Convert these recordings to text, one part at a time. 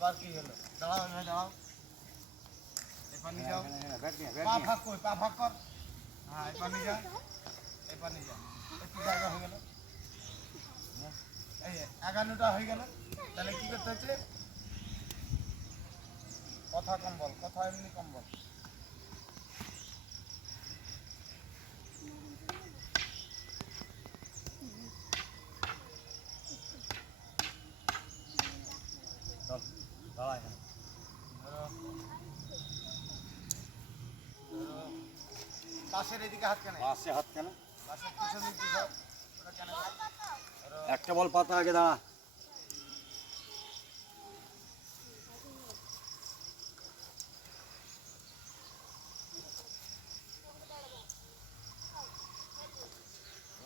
আবার কি হলো? দাঁড়াও এখানে দাঁড়াও এপানি যাও পা ফাঁক কই পা ফাঁক কর। হ্যাঁ এপানি যা এপানি যা একটু জায়গা হয়ে গেল? এই এগারোটা হয়ে গেল। তাহলে কি করতে হচ্ছে? কথা কম বল কথা এমনি কম বল চল দাঁড়া এখানে ধরো। ধরো। পাশের এদিকে হাত কেন। পাশে হাত কেন। পাশের পিছন দিকে ওটা কেন। একটা বল পাতা আগে দাঁড়া।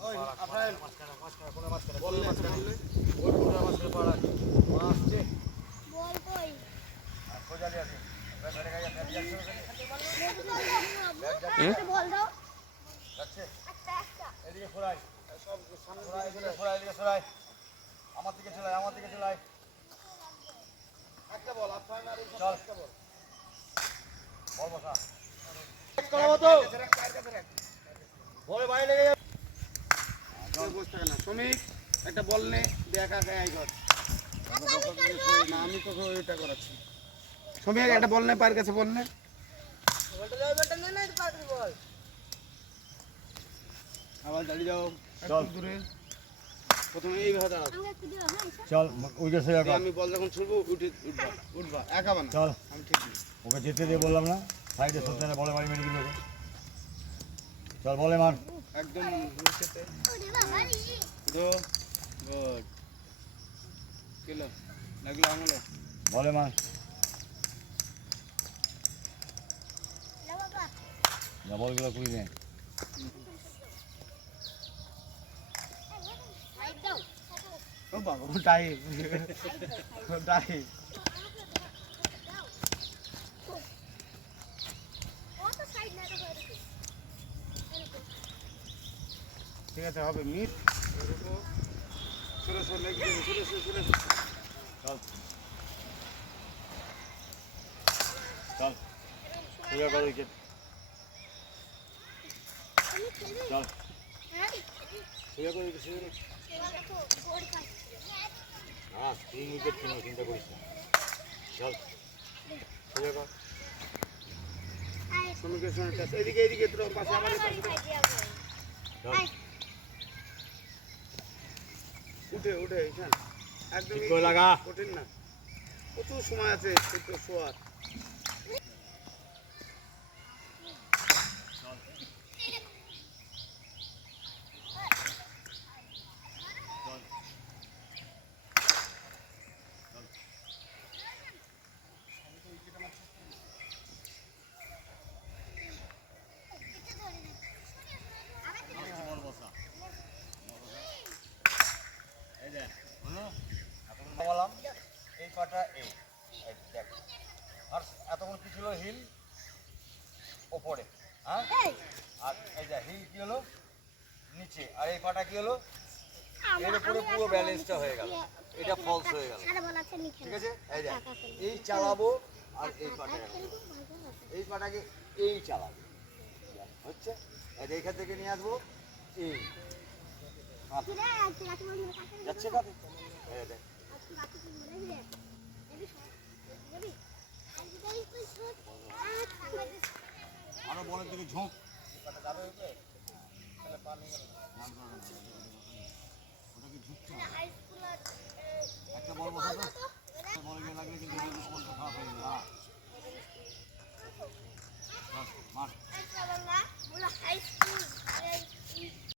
ওই আপনার বললে ওই কোটার মাঝখানে পা রাখ পা আসছে বল কই খোঁজালি আছে এবার বেড়ে গেছে ব্যাগ যাচ্ছে ওখানে। একটা বল দাও যাচ্ছে একটা একটা এদিকে ঘোরাই সব সামনে ঘোরাই এদিকে ঘোরাই এদিকে ঘোরাই আমার দিকে চলে আমার দিকে চলে আয়। একটা বল আপনার না চল। একটা বল। বল বসা। করাবো তো বলে বাইরে লেগে যাবে। শ্রমিক একটা বল নে দেখ ঘর। আমি তোকে ওইটা করাচ্ছি। শ্রমিক একটা বল নে পায়ের কাছে বল নে। আবার দাঁড়িয়ে যাও চল। দূরে প্রথমে এইভাবে দাঁড়াও হ্যাঁ চল উইকেট সোজা আমি বল যখন ছুড়বো উঠে উঠবা। উঠবা একা বানা। চল। আমি ঠিক ওকে যেতে দিয়ে বললাম না। সাইডে সত্যি বলে বাড়ি মেরে দিবে চল বলে মার। একদম দো গুড কিলো। লাগল আঙুলে। বলে মার। যা বলগুলো কুড়ি নে সাইড দাও ও বাবা, ও ডাই ও ডাই ও তো সাইড না তো করে দিই ঠিক আছে, হবে মিট। যাবে সরে সরে সরে চল। চল। সোজা কর চল। হ্যাঁ সোজা কর গোল পাচ্ছি হ্যাঁ তিন উইকেট কিনো চিন্তা করিস না চল। সোজা কর আয় সঙ্গে টাচ এদিকে এদিকে তোর পাশে চল উঠে উঠে এখান একদম করে লাগা। কঠিন না। প্রচুর সময় আছে শোয়ার। বললাম এই পাটা এই দেখ আর এতক্ষণ কি ছিল হিল ওপরে হ্যাঁ আর এই যে হিল কি হলো নিচে আর এই পাটা কি হলো এর উপরে পুরো ব্যালেন্সটা হয়ে গেল এটা ফলস হয়ে গেল ঠিক আছে এই দেখ এই চালাবো আর এই পাটা এই পাটাকে এই চালাবো হচ্ছে এই এইখান থেকে নিয়ে আসব এই যাচ্ছে